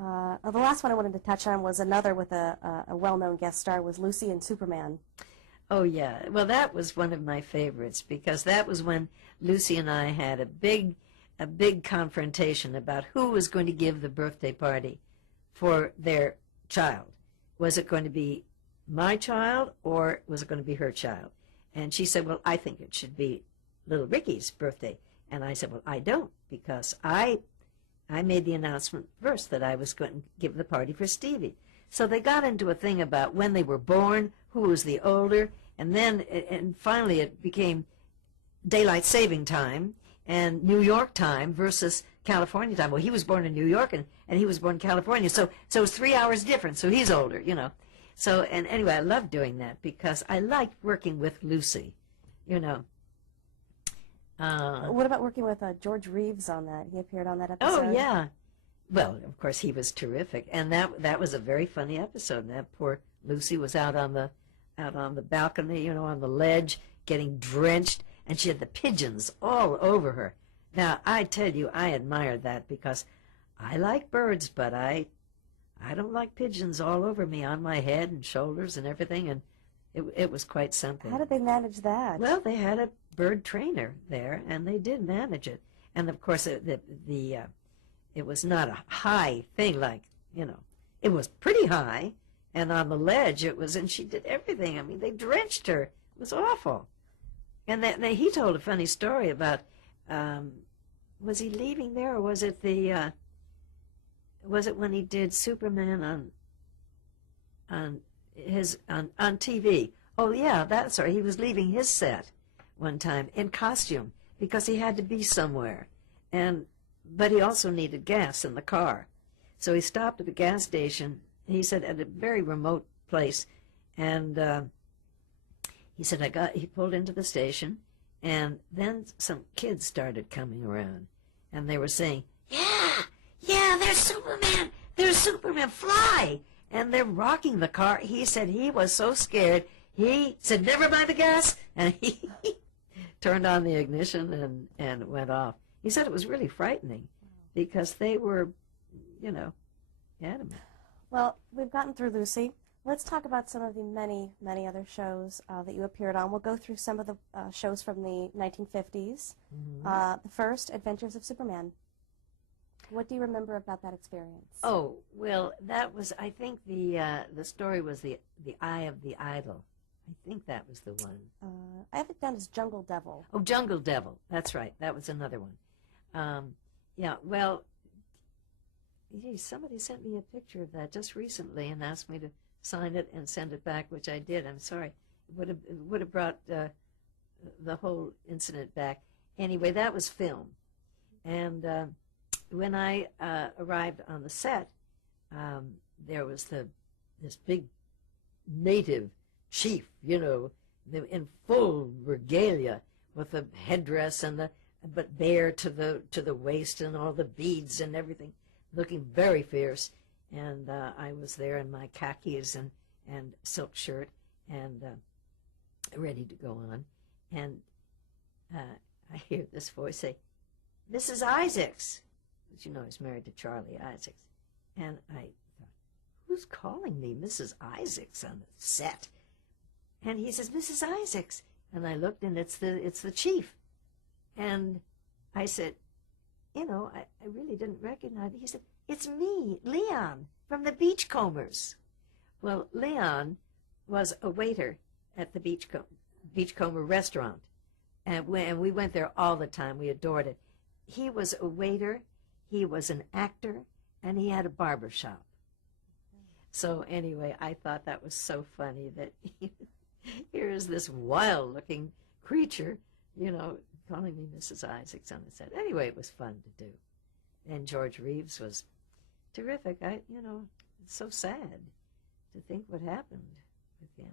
The last one I wanted to touch on was another with a well-known guest star, was Lucy and Superman. Oh, yeah. Well, that was one of my favorites because that was when Lucy and I had a big confrontation about who was going to give the birthday party for their child. Was it going to be my child or was it going to be her child? And she said, well, I think it should be little Ricky's birthday. And I said, well, I don't, because I made the announcement first that I was going to give the party for Stevie. So they got into a thing about when they were born, who was the older, and finally it became daylight saving time and New York time versus California time. Well, he was born in New York and he was born in California, so it's 3 hours different, so he's older, you know. So, and anyway, I loved doing that because I liked working with Lucy, you know. What about working with George Reeves on that? He appeared on that episode. Oh, yeah. Well, of course, he was terrific, and that was a very funny episode. And that poor Lucy was out on the balcony, you know, on the ledge, getting drenched, and she had the pigeons all over her. Now, I tell you, I admired that because I like birds, but I don't like pigeons all over me, on my head and shoulders and everything, and it was quite something. How did they manage that? Well, they had a bird trainer there, and they did manage it. And, of course, it was not a high thing like, you know, it was pretty high, and on the ledge it was, and she did everything. I mean, they drenched her. It was awful. And he told a funny story about, was he leaving there, or was it was it when he did Superman on TV? Oh, yeah, that's right. He was leaving his set one time in costume because he had to be somewhere. But he also needed gas in the car. So he stopped at a gas station, he said, at a very remote place. And he said, he pulled into the station, and then some kids started coming around. And they were saying, yeah, there's Superman, fly! And they're rocking the car. He said he was so scared. He said, never mind the gas. And he turned on the ignition and went off. He said it was really frightening because they were, you know, adamant. Well, we've gotten through Lucy. Let's talk about some of the many, many other shows that you appeared on. We'll go through some of the shows from the 1950s. The first, Adventures of Superman. What do you remember about that experience? Oh, well, that was, I think the story was the Eye of the Idol. I think that was the one. I have it down as Jungle Devil. Oh, Jungle Devil. That's right. That was another one. Yeah, well, geez, somebody sent me a picture of that just recently and asked me to sign it and send it back, which I did. I'm sorry. It would have brought the whole incident back. Anyway, that was film. And when I arrived on the set, there was this big native chief, you know, in full regalia with the headdress and but bare to the waist and all the beads and everything, looking very fierce. And I was there in my khakis and silk shirt and ready to go on. And I hear this voice say, Mrs. Isaacs. You know, he's married to Charlie Isaacs. And I thought, who's calling me Mrs. Isaacs on the set? And he says, Mrs. Isaacs. And I looked, and it's the chief. And I said, you know, I really didn't recognize it. He said, it's me, Leon, from the Beachcombers. Well, Leon was a waiter at the Beachcomber restaurant. And we went there all the time. We adored it. He was a waiter, he was an actor, and he had a barber shop. So anyway, I thought that was so funny that here is this wild-looking creature, you know, calling me Mrs. Isaacs on the set. Anyway, it was fun to do. And George Reeves was terrific. You know, it's so sad to think what happened with him.